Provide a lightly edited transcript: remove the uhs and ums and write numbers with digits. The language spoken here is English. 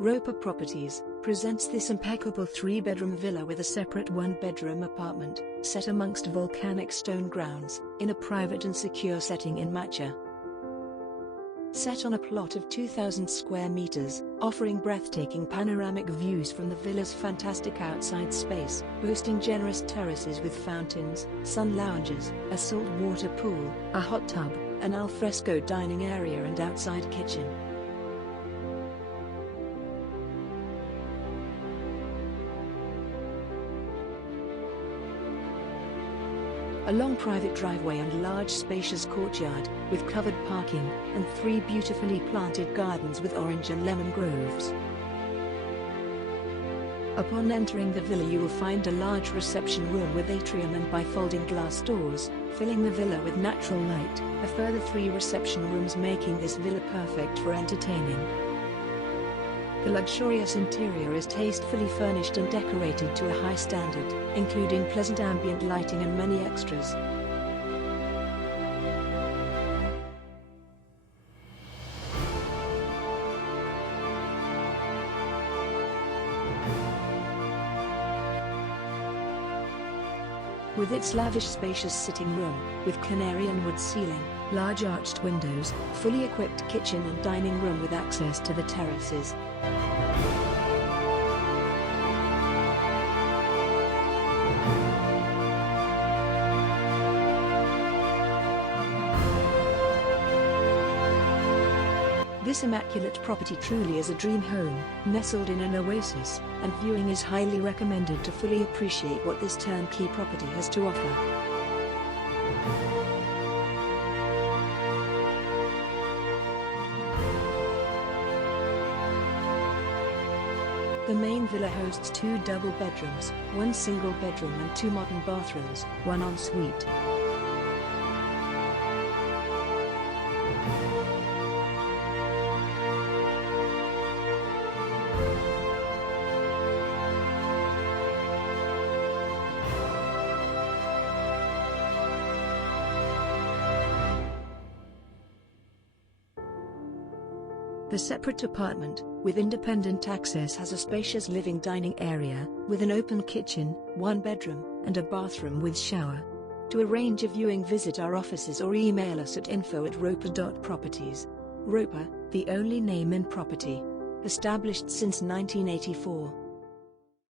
Roper Properties presents this impeccable 3-bedroom villa with a separate 1-bedroom apartment, set amongst volcanic stone grounds, in a private and secure setting in Mácher. Set on a plot of 2,000 square meters, offering breathtaking panoramic views from the villa's fantastic outside space, boasting generous terraces with fountains, sun lounges, a saltwater pool, a hot tub, an alfresco dining area and outside kitchen. A long private driveway and large spacious courtyard, with covered parking, and 3 beautifully planted gardens with orange and lemon groves. Upon entering the villa you will find a large reception room with atrium and bifolding glass doors, filling the villa with natural light, a further 3 reception rooms making this villa perfect for entertaining. The luxurious interior is tastefully furnished and decorated to a high standard, including pleasant ambient lighting and many extras. With its lavish spacious sitting room, with Canarian wood ceiling, large arched windows, fully equipped kitchen and dining room with access to the terraces. This immaculate property truly is a dream home, nestled in an oasis, and viewing is highly recommended to fully appreciate what this turnkey property has to offer. The main villa hosts 2 double bedrooms, 1 single bedroom and 2 modern bathrooms, 1 ensuite. The separate apartment, with independent access, has a spacious living dining area, with an open kitchen, 1 bedroom, and a bathroom with shower. To arrange a viewing, visit our offices or email us at info@roper.properties. Roper, the only name in property. Established since 1984.